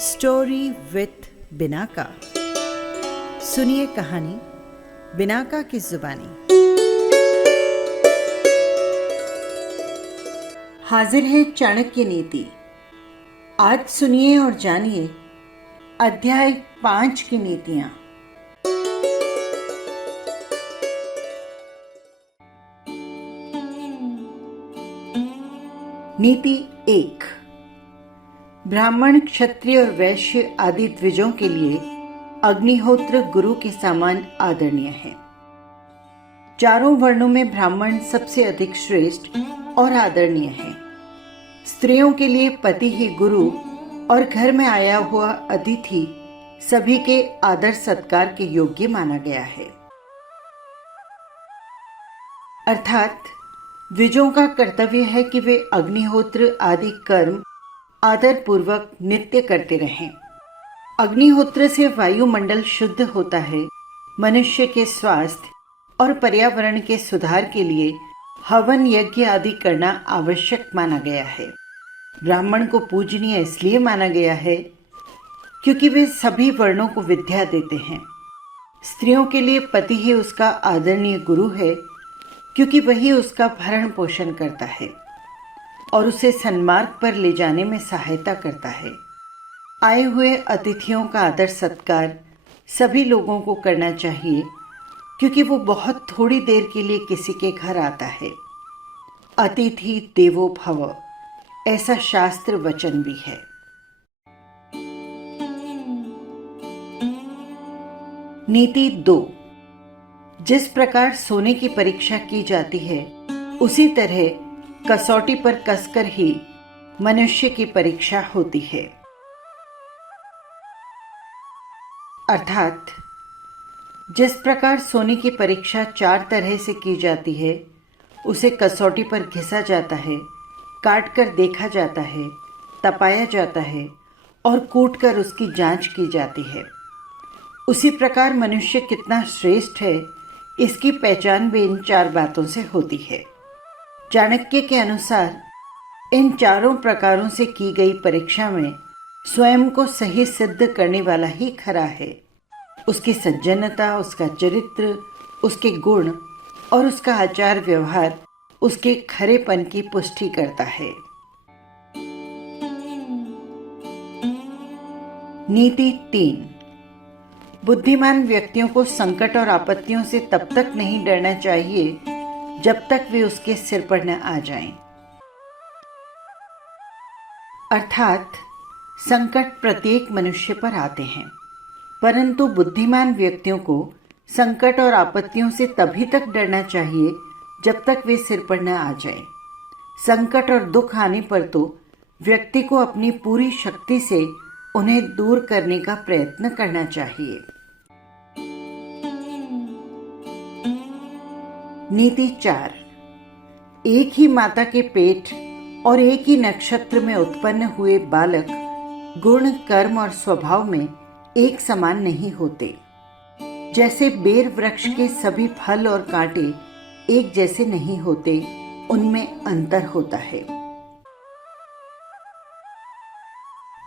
Story with Binaca. सुनिए कहानी Binaca की जुबानी। हाजिर है चाणक्य नीति। आज सुनिए और जानिए अध्याय 5 की नीतियां। नीति 1। ब्राह्मण, क्षत्रिय और वैश्य आदि द्विजों के लिए अग्निहोत्र गुरु के समान आदरणीय है। चारों वर्णों में ब्राह्मण सबसे अधिक श्रेष्ठ और आदरणीय है। स्त्रियों के लिए पति ही गुरु और घर में आया हुआ अतिथि सभी के आदर सत्कार के योग्य माना गया है। अर्थात द्विजों का कर्तव्य है कि वे अग्निहोत्र आदि कर्म आदर पूर्वक नित्य करते रहें। अग्निहोत्र से वायुमंडल शुद्ध होता है। मनुष्य के स्वास्थ्य और पर्यावरण के सुधार के लिए हवन यज्ञ आदि करना आवश्यक माना गया है। ब्राह्मण को पूजनीय इसलिए माना गया है क्योंकि वे सभी वर्णों को विद्या देते हैं। स्त्रियों के लिए पति ही उसका आदरणीय गुरु है क्योंकि वही उसका भरण पोषण करता है और उसे सन्मार्ग पर ले जाने में सहायता करता है। आए हुए अतिथियों का आदर सत्कार सभी लोगों को करना चाहिए क्योंकि वो बहुत थोड़ी देर के लिए किसी के घर आता है। अतिथि देवो भव, ऐसा शास्त्र वचन भी है। नीति 2। जिस प्रकार सोने की परीक्षा की जाती है उसी तरह कसौटी पर कसकर ही मनुष्य की परीक्षा होती है। अर्थात जिस प्रकार सोने की परीक्षा 4 तरह से की जाती है, उसे कसौटी पर घिसा जाता है, काट कर देखा जाता है, तपाया जाता है और कूट कर उसकी जांच की जाती है, उसी प्रकार मनुष्य कितना श्रेष्ठ है इसकी पहचान भी इन 4 बातों से होती है। चाणक्य के अनुसार इन चारों प्रकारों से की गई परीक्षा में स्वयं को सही सिद्ध करने वाला ही खरा है। उसकी सज्जनता, उसका चरित्र, उसके गुण और उसका आचार व्यवहार उसके खरेपन की पुष्टि करता है। नीति 3। बुद्धिमान व्यक्तियों को संकट और आपत्तियों से तब तक नहीं डरना चाहिए जब तक वे उसके सिर पर न आ जाएं। अर्थात संकट प्रत्येक मनुष्य पर आते हैं, परंतु बुद्धिमान व्यक्तियों को संकट और आपत्तियों से तभी तक डरना चाहिए जब तक वे सिर पर न आ जाएं। संकट और दुख आने पर तो व्यक्ति को अपनी पूरी शक्ति से उन्हें दूर करने का प्रयत्न करना चाहिए। नीति 4। एक ही माता के पेट और एक ही नक्षत्र में उत्पन्न हुए बालक गुण, कर्म और स्वभाव में एक समान नहीं होते। जैसे बेर वृक्ष के सभी फल और कांटे एक जैसे नहीं होते, उनमें अंतर होता है।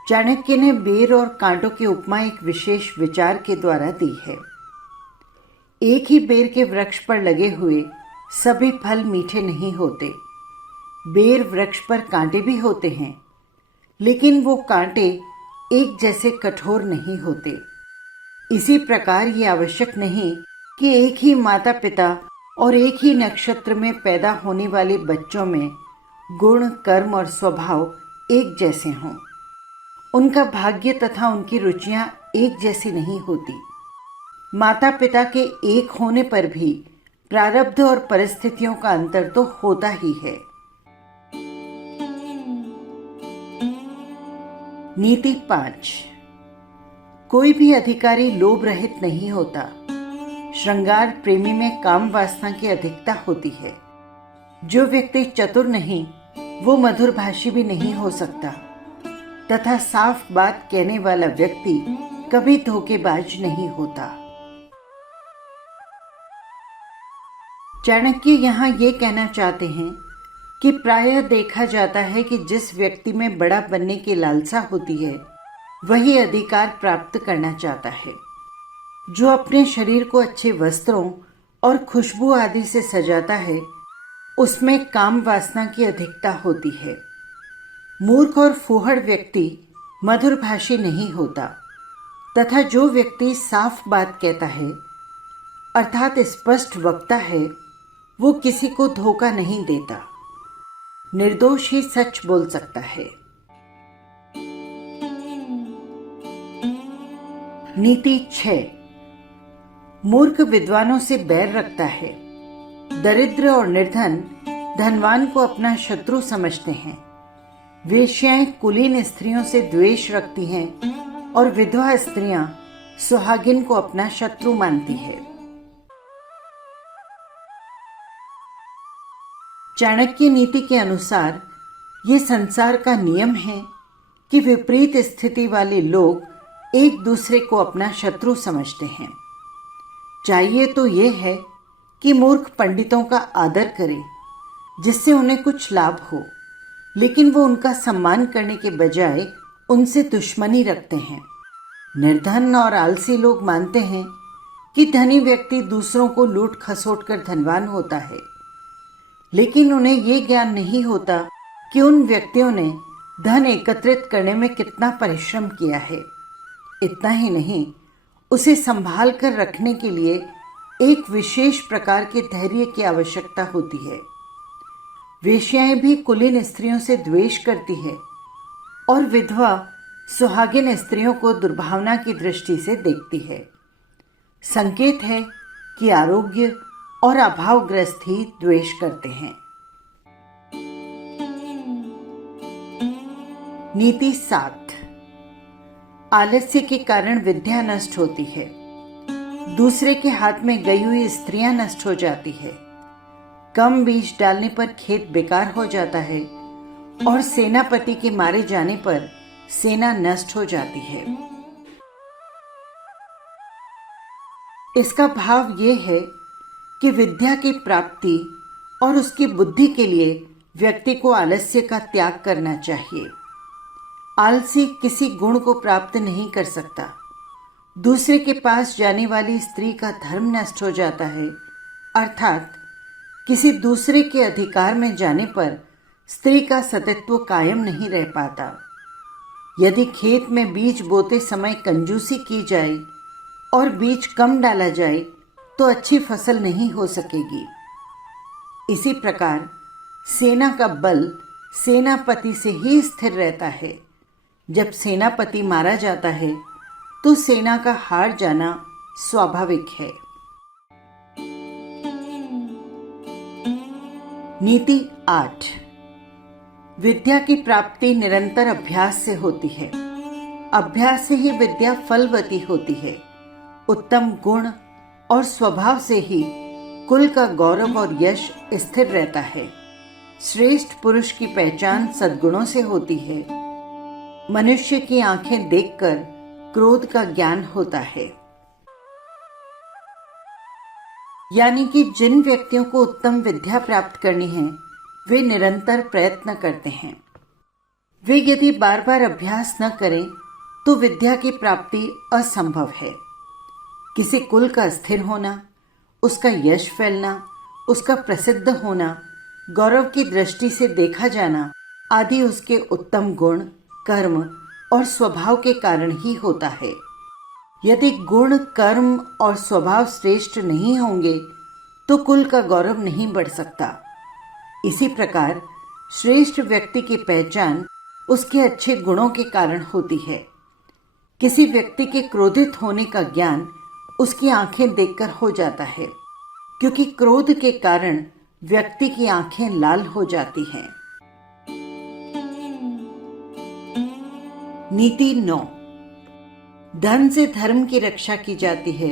चाणक्य ने बेर और कांटों की उपमा एक विशेष विचार के द्वारा दी है। एक ही बेर के वृक्ष पर लगे हुए सभी फल मीठे नहीं होते। बेर वृक्ष पर कांटे भी होते हैं, लेकिन वो कांटे एक जैसे कठोर नहीं होते। इसी प्रकार ये आवश्यक नहीं कि एक ही माता पिता और एक ही नक्षत्र में पैदा होने वाले बच्चों में गुण, कर्म और स्वभाव एक जैसे हों। उनका भाग्य तथा उनकी रुचियां एक जैसी नहीं होती। माता पिता के एक होने पर भी प्रारब्ध और परिस्थितियों का अंतर तो होता ही है। नीति 5। कोई भी अधिकारी लोभ रहित नहीं होता। श्रृंगार प्रेमी में काम वासना की अधिकता होती है। जो व्यक्ति चतुर नहीं वो मधुरभाषी भी नहीं हो सकता तथा साफ बात कहने वाला व्यक्ति कभी धोखेबाज नहीं होता। चाणक्य यहाँ ये कहना चाहते हैं कि प्रायः देखा जाता है कि जिस व्यक्ति में बड़ा बनने की लालसा होती है वही अधिकार प्राप्त करना चाहता है। जो अपने शरीर को अच्छे वस्त्रों और खुशबू आदि से सजाता है, उसमें काम वासना की अधिकता होती है। मूर्ख और फूहड़ व्यक्ति मधुरभाषी नहीं होता, तथा जो व्यक्ति साफ बात कहता है अर्थात स्पष्ट वक्ता है, वो किसी को धोखा नहीं देता। निर्दोष ही सच बोल सकता है। नीति 6। मूर्ख विद्वानों से बैर रखता है। दरिद्र और निर्धन धनवान को अपना शत्रु समझते हैं। वेश्याएं कुलीन स्त्रियों से द्वेष रखती हैं और विधवा स्त्रियां सुहागिन को अपना शत्रु मानती है। चाणक्य नीति के अनुसार ये संसार का नियम है कि विपरीत स्थिति वाले लोग एक दूसरे को अपना शत्रु समझते हैं। चाहिए तो ये है कि मूर्ख पंडितों का आदर करें, जिससे उन्हें कुछ लाभ हो, लेकिन वो उनका सम्मान करने के बजाय उनसे दुश्मनी रखते हैं। निर्धन और आलसी लोग मानते हैं कि धनी व्यक्ति दूसरों को लूट खसोट कर धनवान होता है, लेकिन उन्हें ये ज्ञान नहीं होता कि उन व्यक्तियों ने धन एकत्रित करने में कितना परिश्रम किया है। इतना ही नहीं, उसे संभाल कर रखने के लिए एक विशेष प्रकार के धैर्य की आवश्यकता होती है। वेश्याएं भी कुलीन स्त्रियों से द्वेष करती है और विधवा सुहागिन स्त्रियों को दुर्भावना की दृष्टि से देखती है। संकेत है कि आरोग्य और अभावग्रस्त ही द्वेष करते हैं। नीति 7। आलस्य के कारण विद्या नष्ट होती है। दूसरे के हाथ में गई हुई स्त्रियां नष्ट हो जाती है। कम बीज डालने पर खेत बेकार हो जाता है और सेनापति के मारे जाने पर सेना नष्ट हो जाती है। इसका भाव ये है कि विद्या की प्राप्ति और उसकी बुद्धि के लिए व्यक्ति को आलस्य का त्याग करना चाहिए। आलसी किसी गुण को प्राप्त नहीं कर सकता। दूसरे के पास जाने वाली स्त्री का धर्म नष्ट हो जाता है, अर्थात किसी दूसरे के अधिकार में जाने पर स्त्री का सतत्व कायम नहीं रह पाता। यदि खेत में बीज बोते समय कंजूसी की जाए और बीज कम डाला जाए तो अच्छी फसल नहीं हो सकेगी। इसी प्रकार सेना का बल सेनापति से ही स्थिर रहता है। जब सेनापति मारा जाता है तो सेना का हार जाना स्वाभाविक है। नीति 8। विद्या की प्राप्ति निरंतर अभ्यास से होती है। अभ्यास से ही विद्या फलवती होती है। उत्तम गुण और स्वभाव से ही कुल का गौरव और यश स्थिर रहता है। श्रेष्ठ पुरुष की पहचान सद्गुणों से होती है। मनुष्य की आंखें देखकर क्रोध का ज्ञान होता है। यानी कि जिन व्यक्तियों को उत्तम विद्या प्राप्त करनी है, वे निरंतर प्रयत्न करते हैं। वे यदि बार बार अभ्यास न करें तो विद्या की प्राप्ति असंभव है। किसी कुल का स्थिर होना, उसका यश फैलना, उसका प्रसिद्ध होना, गौरव की दृष्टि से देखा जाना आदि उसके उत्तम गुण, कर्म और स्वभाव के कारण ही होता है। यदि गुण, कर्म और स्वभाव श्रेष्ठ नहीं होंगे तो कुल का गौरव नहीं बढ़ सकता। इसी प्रकार श्रेष्ठ व्यक्ति की पहचान उसके अच्छे गुणों के कारण होती है। किसी व्यक्ति के क्रोधित होने का ज्ञान उसकी आंखें देखकर हो जाता है, क्योंकि क्रोध के कारण व्यक्ति की आंखें लाल हो जाती हैं। नीति 9। धन से धर्म की रक्षा की जाती है।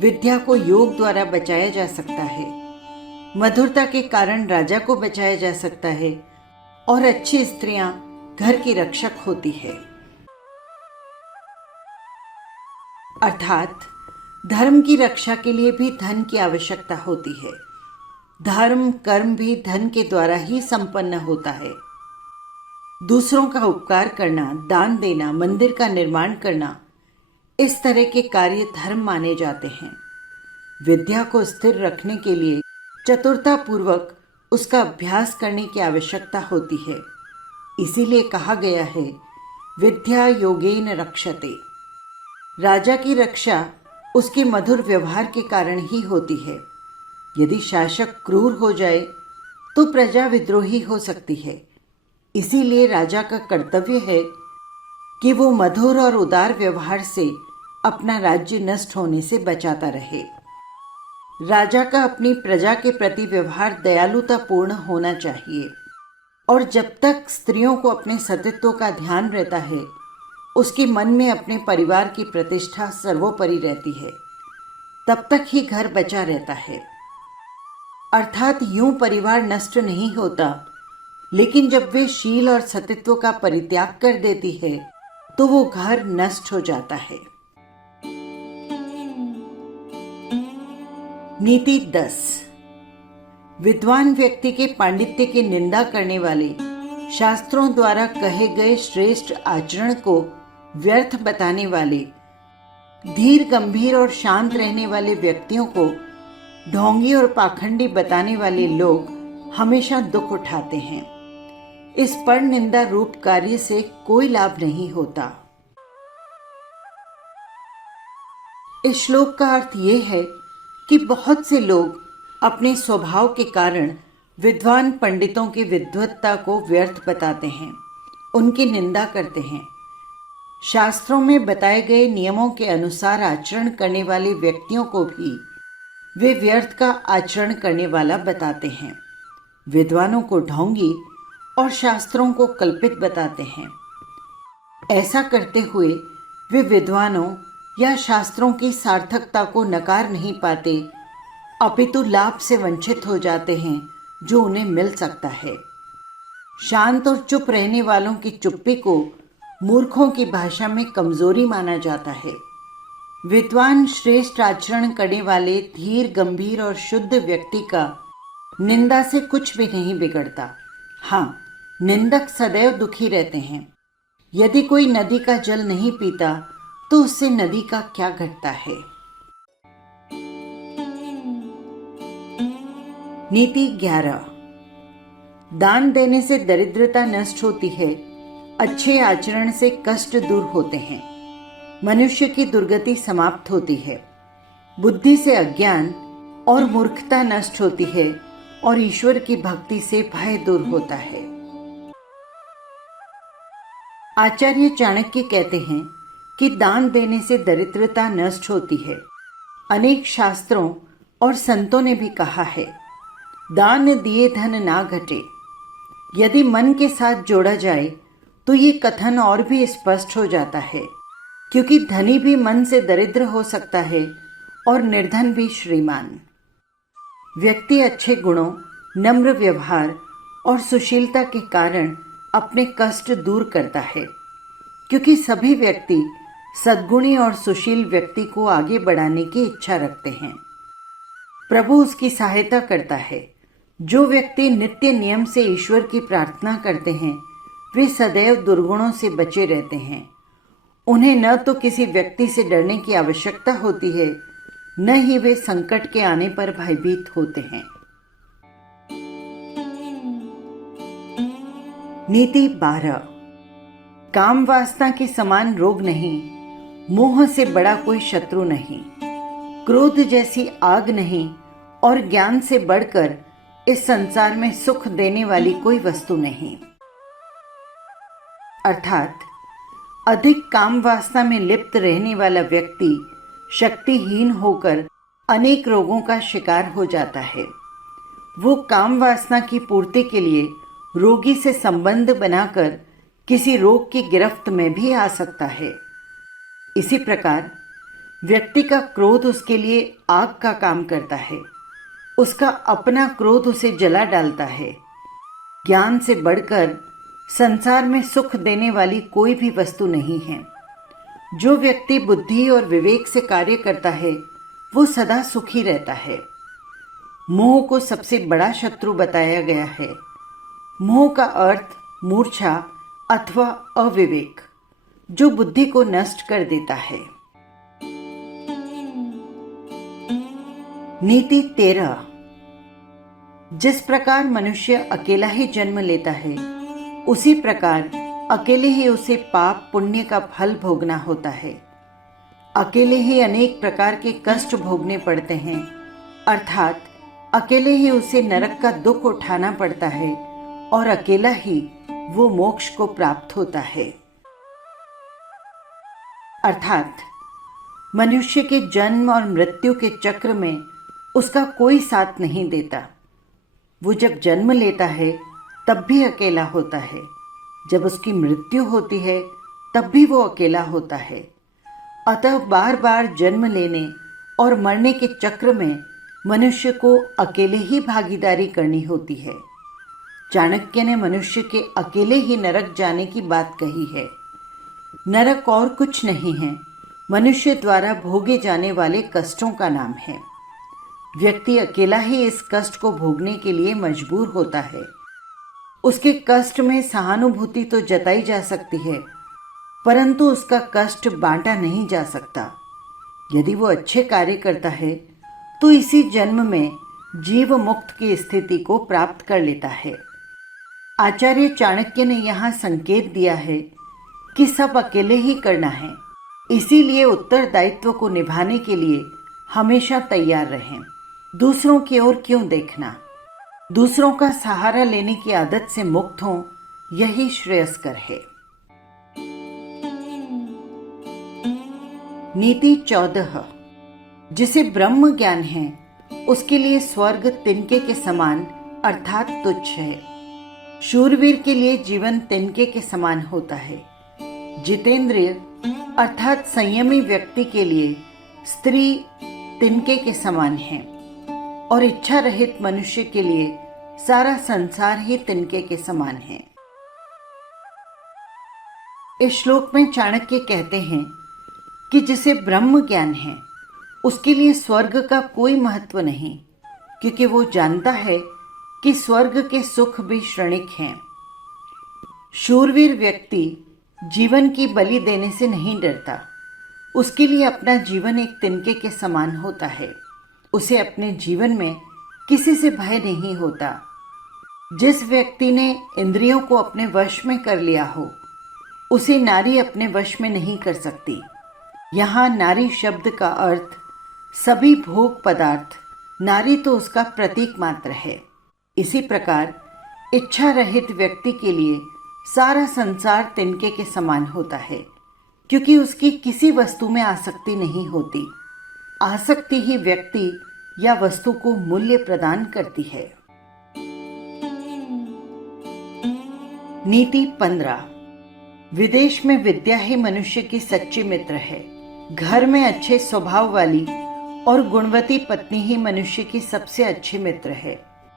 विद्या को योग द्वारा बचाया जा सकता है। मधुरता के कारण राजा को बचाया जा सकता है और अच्छी स्त्रियां घर की रक्षक होती है। अर्थात धर्म की रक्षा के लिए भी धन की आवश्यकता होती है। धर्म कर्म भी धन के द्वारा ही संपन्न होता है। दूसरों का उपकार करना, दान देना, मंदिर का निर्माण करना, इस तरह के कार्य धर्म माने जाते हैं। विद्या को स्थिर रखने के लिए चतुरता पूर्वक उसका अभ्यास करने की आवश्यकता होती है। इसीलिए कहा गया है, विद्या योगेन रक्षते। राजा की रक्षा उसके मधुर व्यवहार के कारण ही होती है। यदि शासक क्रूर हो जाए तो प्रजा विद्रोही हो सकती है। इसीलिए राजा का कर्तव्य है कि वो मधुर और उदार व्यवहार से अपना राज्य नष्ट होने से बचाता रहे। राजा का अपनी प्रजा के प्रति व्यवहार दयालुतापूर्ण होना चाहिए और जब तक स्त्रियों को अपने सतीत्व का ध्यान रहता है, उसके मन में अपने परिवार की प्रतिष्ठा सर्वोपरि रहती है, तब तक ही घर बचा रहता है। अर्थात यूं परिवार नष्ट नहीं होता, लेकिन जब वे शील और सतीत्व का परित्याग कर देती है तो वो घर नष्ट हो जाता है। नीति 10। विद्वान व्यक्ति के पांडित्य की निंदा करने वाले, शास्त्रों द्वारा कहे गए श्रेष्ठ आचरण को व्यर्थ बताने वाले, धीर गंभीर और शांत रहने वाले व्यक्तियों को ढोंगी और पाखंडी बताने वाले लोग हमेशा दुख उठाते हैं। इस पर निंदा रूप कार्य से कोई लाभ नहीं होता। इस श्लोक का अर्थ यह है कि बहुत से लोग अपने स्वभाव के कारण विद्वान पंडितों की विद्वत्ता को व्यर्थ बताते हैं, उनकी निंदा करते हैं। शास्त्रों में बताए गए नियमों के अनुसार आचरण करने वाले व्यक्तियों को भी वे व्यर्थ का आचरण करने वाला बताते हैं। विद्वानों को ढोंगी और शास्त्रों को कल्पित बताते हैं। ऐसा करते हुए वे विद्वानों या शास्त्रों की सार्थकता को नकार नहीं पाते, अपितु लाभ से वंचित हो जाते हैं जो उन्हें मिल सकता है। शांत और चुप रहने वालों की चुप्पी को मूर्खों की भाषा में कमजोरी माना जाता है। विद्वान श्रेष्ठ आचरण करने वाले धीर गंभीर और शुद्ध व्यक्ति का निंदा से कुछ भी नहीं बिगड़ता। हाँ, निंदक सदैव दुखी रहते हैं। यदि कोई नदी का जल नहीं पीता तो उससे नदी का क्या घटता है। नीति 11। दान देने से दरिद्रता नष्ट होती है, अच्छे आचरण से कष्ट दूर होते हैं, मनुष्य की दुर्गति समाप्त होती है, बुद्धि से अज्ञान और मूर्खता नष्ट होती है और ईश्वर की भक्ति से भय दूर होता है। आचार्य चाणक्य कहते हैं कि दान देने से दरिद्रता नष्ट होती है। अनेक शास्त्रों और संतों ने भी कहा है, दान दिए धन ना घटे। यदि मन के साथ जोड़ा जाए तो ये कथन और भी स्पष्ट हो जाता है, क्योंकि धनी भी मन से दरिद्र हो सकता है और निर्धन भी श्रीमान। व्यक्ति अच्छे गुणों, नम्र व्यवहार और सुशीलता के कारण अपने कष्ट दूर करता है, क्योंकि सभी व्यक्ति सद्गुणी और सुशील व्यक्ति को आगे बढ़ाने की इच्छा रखते हैं। प्रभु उसकी सहायता करता है। जो व्यक्ति नित्य नियम से ईश्वर की प्रार्थना करते हैं, वे सदैव दुर्गुणों से बचे रहते हैं। उन्हें न तो किसी व्यक्ति से डरने की आवश्यकता होती है, न ही वे संकट के आने पर भयभीत होते हैं। नीति 12। काम वासना के समान रोग नहीं, मोह से बड़ा कोई शत्रु नहीं, क्रोध जैसी आग नहीं और ज्ञान से बढ़कर इस संसार में सुख देने वाली कोई वस्तु नहीं। अर्थात अधिक काम वासना में लिप्त रहने वाला व्यक्ति शक्तिहीन होकर अनेक रोगों का शिकार हो जाता है। वो काम वासना की पूर्ति के लिए रोगी से संबंध बनाकर किसी रोग की गिरफ्त में भी आ सकता है। इसी प्रकार व्यक्ति का क्रोध उसके लिए आग का काम करता है। उसका अपना क्रोध उसे जला डालता है। ज्ञान से बढ़कर संसार में सुख देने वाली कोई भी वस्तु नहीं है। जो व्यक्ति बुद्धि और विवेक से कार्य करता है, वो सदा सुखी रहता है। मोह को सबसे बड़ा शत्रु बताया गया है। मोह का अर्थ मूर्छा अथवा अविवेक जो बुद्धि को नष्ट कर देता है। नीति 13। जिस प्रकार मनुष्य अकेला ही जन्म लेता है, उसी प्रकार अकेले ही उसे पाप पुण्य का फल भोगना होता है। अकेले ही अनेक प्रकार के कष्ट भोगने पड़ते हैं, अर्थात अकेले ही उसे नरक का दुख उठाना पड़ता है और अकेला ही वो मोक्ष को प्राप्त होता है। अर्थात मनुष्य के जन्म और मृत्यु के चक्र में उसका कोई साथ नहीं देता। वो जब जन्म लेता है तब भी अकेला होता है, जब उसकी मृत्यु होती है तब भी वो अकेला होता है। अतः बार बार जन्म लेने और मरने के चक्र में मनुष्य को अकेले ही भागीदारी करनी होती है। चाणक्य ने मनुष्य के अकेले ही नरक जाने की बात कही है। नरक और कुछ नहीं है, मनुष्य द्वारा भोगे जाने वाले कष्टों का नाम है। व्यक्ति अकेला ही इस कष्ट को भोगने के लिए मजबूर होता है। उसके कष्ट में सहानुभूति तो जताई जा सकती है, परंतु उसका कष्ट बांटा नहीं जा सकता। यदि वो अच्छे कार्य करता है तो इसी जन्म में जीव मुक्त की स्थिति को प्राप्त कर लेता है। आचार्य चाणक्य ने यहाँ संकेत दिया है कि सब अकेले ही करना है, इसीलिए उत्तरदायित्व को निभाने के लिए हमेशा तैयार रहें। दूसरों की ओर क्यों देखना, दूसरों का सहारा लेने की आदत से मुक्त हों, यही श्रेयस्कर है। नीति 14। जिसे ब्रह्म ज्ञान है उसके लिए स्वर्ग तिनके के समान अर्थात तुच्छ है। शूरवीर के लिए जीवन तिनके के समान होता है। जितेंद्रिय अर्थात संयमी व्यक्ति के लिए स्त्री तिनके के समान है और इच्छा रहित मनुष्य के लिए सारा संसार ही तिनके के समान है। इस श्लोक में चाणक्य कहते हैं कि जिसे ब्रह्म ज्ञान है उसके लिए स्वर्ग का कोई महत्व नहीं, क्योंकि वो जानता है कि स्वर्ग के सुख भी क्षणिक हैं। शूरवीर व्यक्ति जीवन की बलि देने से नहीं डरता। उसके लिए अपना जीवन एक तिनके के समान होता है। उसे अपने जीवन में किसी से भय नहीं होता। जिस व्यक्ति ने इंद्रियों को अपने वश में कर लिया हो, उसे नारी अपने वश में नहीं कर सकती। यहाँ नारी शब्द का अर्थ सभी भोग पदार्थ, नारी तो उसका प्रतीक मात्र है। इसी प्रकार इच्छा रहित व्यक्ति के लिए सारा संसार तिनके के समान होता है, क्योंकि उसकी किसी वस्तु में आसक्ति नहीं होती। आसक्ति ही व्यक्ति या वस्तु को मूल्य प्रदान करती है। नीति 15। विदेश में विद्या ही मनुष्य की सच्ची मित्र है। घर में अच्छे स्वभाव वाली और गुणवती पत्नी ही मनुष्य की सबसे अच्छी मित्र है।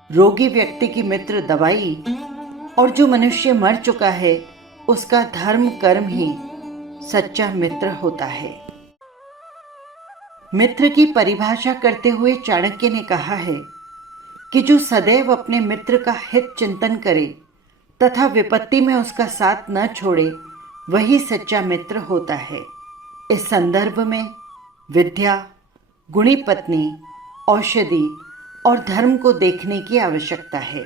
रोगी व्यक्ति की मित्र दवाई, और जो मनुष्य मर चुका है उसका धर्म कर्म ही सच्चा मित्र होता है। मित्र की परिभाषा करते हुए चाणक्य ने कहा है कि जो सदैव अपने मित्र का हित चिंतन करे तथा विपत्ति में उसका साथ न छोड़े, वही सच्चा मित्र होता है। इस संदर्भ में विद्या, गुणी पत्नी, औषधि और धर्म को देखने की आवश्यकता है।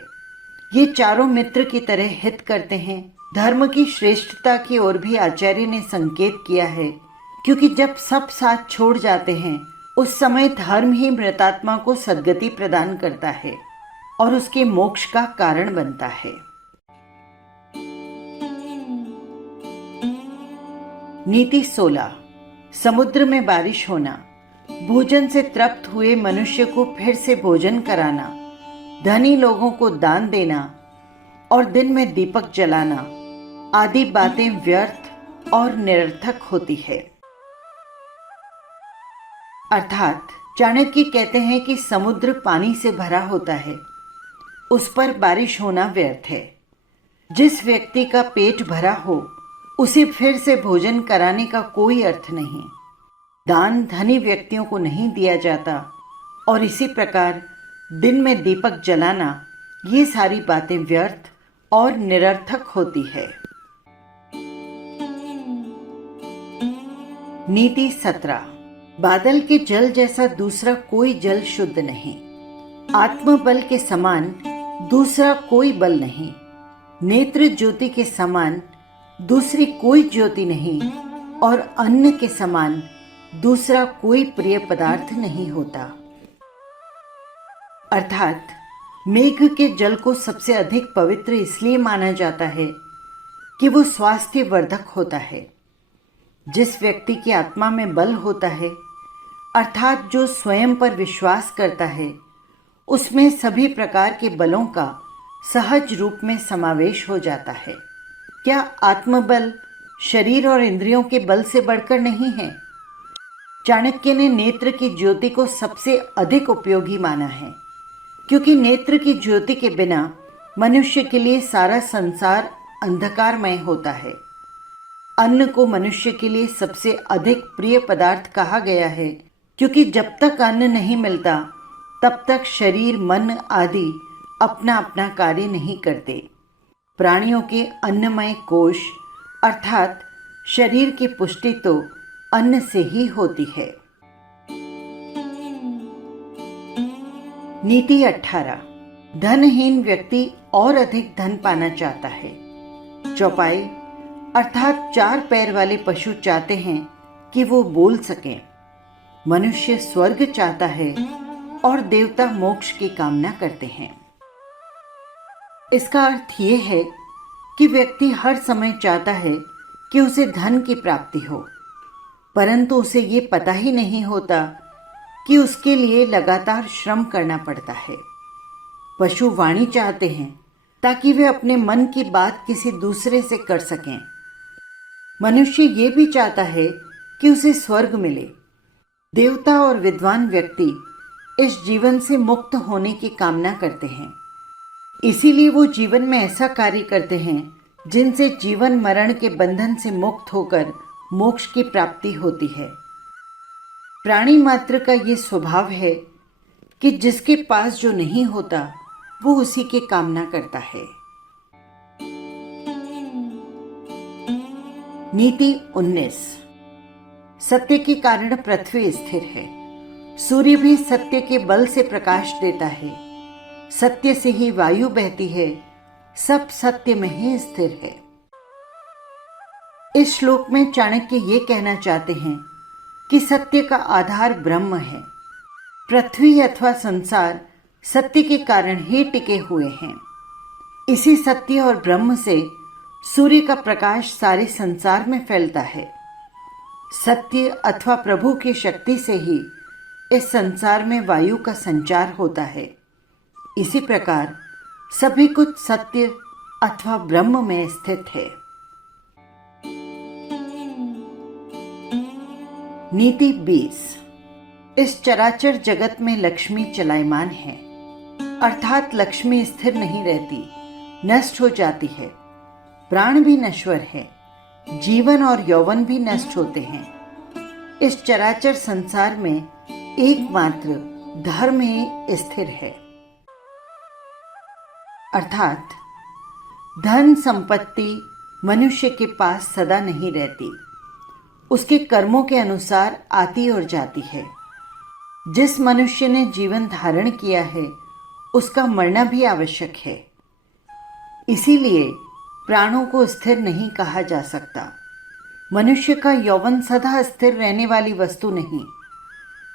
ये चारों मित्र की तरह हित करते हैं। धर्म की श्रेष्ठता की ओर भी आचार्य ने संकेत किया है, क्योंकि जब सब साथ छोड़ जाते हैं उस समय धर्म ही मृतात्मा को सद्गति प्रदान करता है और उसके मोक्ष का कारण बनता है। नीति 16। समुद्र में बारिश होना, भोजन से तृप्त हुए मनुष्य को फिर से भोजन कराना, धनी लोगों को दान देना और दिन में दीपक जलाना आदि बातें व्यर्थ और निरर्थक होती है। अर्थात चाणक्य कहते हैं कि समुद्र पानी से भरा होता है, उस पर बारिश होना व्यर्थ है। जिस व्यक्ति का पेट भरा हो उसे फिर से भोजन कराने का कोई अर्थ नहीं। दान धनी व्यक्तियों को नहीं दिया जाता और इसी प्रकार दिन में दीपक जलाना, ये सारी बातें व्यर्थ और निरर्थक होती है। नीति 17। बादल के जल जैसा दूसरा कोई जल शुद्ध नहीं, आत्मबल के समान दूसरा कोई बल नहीं, नेत्र ज्योति के समान दूसरी कोई ज्योति नहीं, और अन्न के समान दूसरा कोई प्रिय पदार्थ नहीं होता। अर्थात मेघ के जल को सबसे अधिक पवित्र इसलिए माना जाता है कि वो स्वास्थ्य वर्धक होता है। जिस व्यक्ति की आत्मा में बल होता है, अर्थात जो स्वयं पर विश्वास करता है, उसमें सभी प्रकार के बलों का सहज रूप में समावेश हो जाता है। क्या आत्मबल शरीर और इंद्रियों के बल से बढ़कर नहीं है? चाणक्य ने नेत्र की ज्योति को सबसे अधिक उपयोगी माना है, क्योंकि नेत्र की ज्योति के बिना मनुष्य के लिए सारा संसार अंधकारमय होता है। अन्न को मनुष्य के लिए सबसे अधिक प्रिय पदार्थ कहा गया है, क्योंकि जब तक अन्न नहीं मिलता तब तक शरीर, मन आदि अपना अपना कार्य नहीं करते। प्राणियों के अन्नमय कोश अर्थात शरीर की पुष्टि तो अन्न से ही होती है। नीति 18। धनहीन व्यक्ति और अधिक धन पाना चाहता है। चौपाई अर्थात 4 पैर वाले पशु चाहते हैं कि वो बोल सकें। मनुष्य स्वर्ग चाहता है और देवता मोक्ष की कामना करते हैं। इसका अर्थ ये है कि व्यक्ति हर समय चाहता है कि उसे धन की प्राप्ति हो, परंतु उसे ये पता ही नहीं होता कि उसके लिए लगातार श्रम करना पड़ता है। पशु वाणी चाहते हैं ताकि वे अपने मन की बात किसी दूसरे से कर सकें। मनुष्य ये भी चाहता है कि उसे स्वर्ग मिले। देवता और विद्वान व्यक्ति इस जीवन से मुक्त होने की कामना करते हैं, इसीलिए वो जीवन में ऐसा कार्य करते हैं जिनसे जीवन मरण के बंधन से मुक्त होकर मोक्ष की प्राप्ति होती है। प्राणी मात्र का ये स्वभाव है कि जिसके पास जो नहीं होता वो उसी की कामना करता है। नीति 19। सत्य के कारण पृथ्वी स्थिर है। सूर्य भी सत्य के बल से प्रकाश देता है। सत्य से ही वायु बहती है। सब सत्य में ही स्थिर है। इस श्लोक में चाणक्य ये कहना चाहते हैं कि सत्य का आधार ब्रह्म है। पृथ्वी अथवा संसार सत्य के कारण ही टिके हुए हैं। इसी सत्य और ब्रह्म से सूर्य का प्रकाश सारे संसार में फैलता है। सत्य अथवा प्रभु की शक्ति से ही इस संसार में वायु का संचार होता है। इसी प्रकार सभी कुछ सत्य अथवा ब्रह्म में स्थित है। नीति 20। इस चराचर जगत में लक्ष्मी चलायमान है, अर्थात लक्ष्मी स्थिर नहीं रहती, नष्ट हो जाती है। प्राण भी नश्वर है, जीवन और यौवन भी नष्ट होते हैं। इस चराचर संसार में एकमात्र धर्म ही स्थिर है, अर्थात धन संपत्ति मनुष्य के पास सदा नहीं रहती, उसके कर्मों के अनुसार आती और जाती है। जिस मनुष्य ने जीवन धारण किया है उसका मरना भी आवश्यक है। इसीलिए प्राणों को स्थिर नहीं कहा जा सकता। मनुष्य का यौवन सदा स्थिर रहने वाली वस्तु नहीं।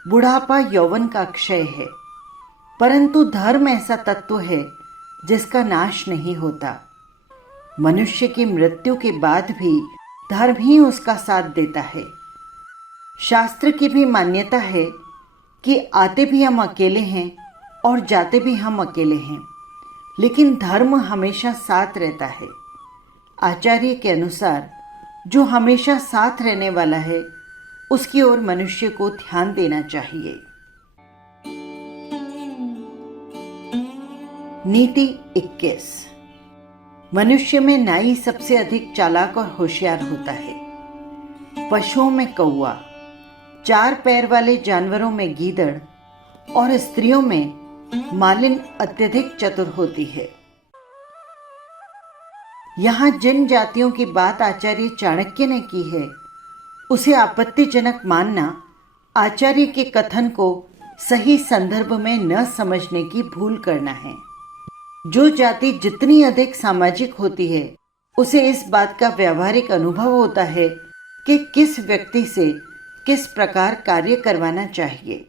बुढ़ापा यौवन का क्षय है, परंतु धर्म ऐसा तत्व है जिसका नाश नहीं होता। मनुष्य की मृत्यु के बाद भी धर्म ही उसका साथ देता है। शास्त्र की भी मान्यता है कि आते भी हम अकेले हैं और जाते भी हम अकेले हैं, लेकिन धर्म हमेशा साथ रहता है। आचार्य के अनुसार जो हमेशा साथ रहने वाला है उसकी ओर मनुष्य को ध्यान देना चाहिए। नीति 21। मनुष्य में नाई सबसे अधिक चालाक और होशियार होता है। पशुओं में कौवा, 4 पैर वाले जानवरों में गीदड़ और स्त्रियों में मालिन अत्यधिक चतुर होती है। यहाँ जिन जातियों की बात आचार्य चाणक्य ने की है उसे आपत्तिजनक मानना आचार्य के कथन को सही संदर्भ में न समझने की भूल करना है। जो जाति जितनी अधिक सामाजिक होती है, उसे इस बात का व्यावहारिक अनुभव होता है कि किस व्यक्ति से किस प्रकार कार्य करवाना चाहिए।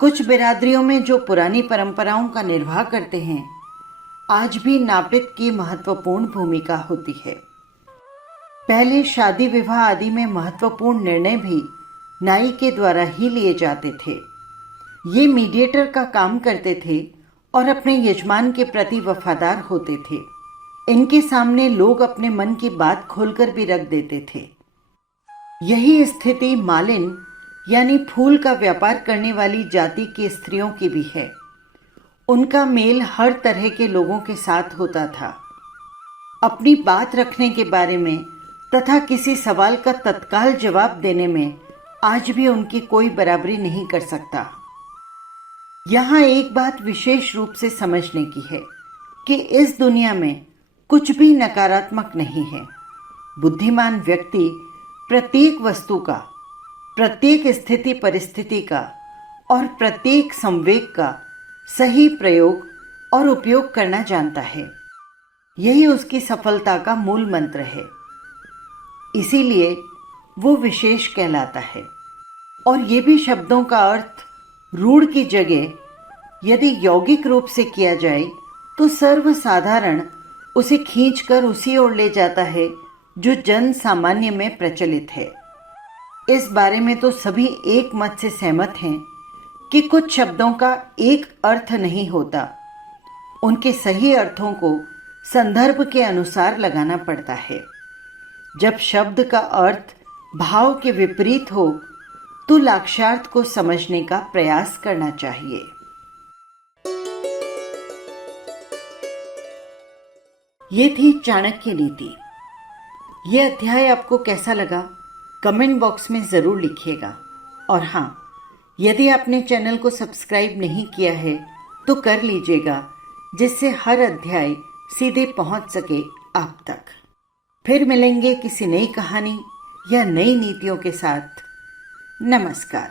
कुछ बिरादरियों में जो पुरानी परंपराओं का निर्वाह करते हैं, आज भी नापित की महत्वपूर्ण भूमिका होती है। पहले शादी विवाह आदि में महत्वपूर्ण निर्णय भी नाई के द्वारा ही लिए जाते थे। ये मीडिएटर का काम करते थे और अपने यजमान के प्रति वफादार होते थे। इनके सामने लोग अपने मन की बात खोलकर भी रख देते थे। यही स्थिति मालिन यानी फूल का व्यापार करने वाली जाति की स्त्रियों की भी है। उनका मेल हर तरह के लोगों के साथ होता था। अपनी बात रखने के बारे में तथा किसी सवाल का तत्काल जवाब देने में आज भी उनकी कोई बराबरी नहीं कर सकता। यहाँ एक बात विशेष रूप से समझने की है कि इस दुनिया में कुछ भी नकारात्मक नहीं है। बुद्धिमान व्यक्ति प्रत्येक वस्तु का, प्रत्येक स्थिति परिस्थिति का और प्रत्येक संवेग का सही प्रयोग और उपयोग करना जानता है। यही उसकी सफलता का मूल मंत्र है। इसीलिए वो विशेष कहलाता है। और ये भी शब्दों का अर्थ रूढ़ की जगह यदि यौगिक रूप से किया जाए तो सर्वसाधारण उसे खींचकर उसी ओर ले जाता है जो जन सामान्य में प्रचलित है। इस बारे में तो सभी एक मत से सहमत हैं कि कुछ शब्दों का एक अर्थ नहीं होता, उनके सही अर्थों को संदर्भ के अनुसार लगाना पड़ता है। जब शब्द का अर्थ भाव के विपरीत हो तो लाक्षार्थ को समझने का प्रयास करना चाहिए। ये थी चाणक्य नीति। ये अध्याय आपको कैसा लगा कमेंट बॉक्स में ज़रूर लिखिएगा। और हाँ, यदि आपने चैनल को सब्सक्राइब नहीं किया है तो कर लीजिएगा, जिससे हर अध्याय सीधे पहुंच सके आप तक। फिर मिलेंगे किसी नई कहानी या नई नीतियों के साथ। नमस्कार।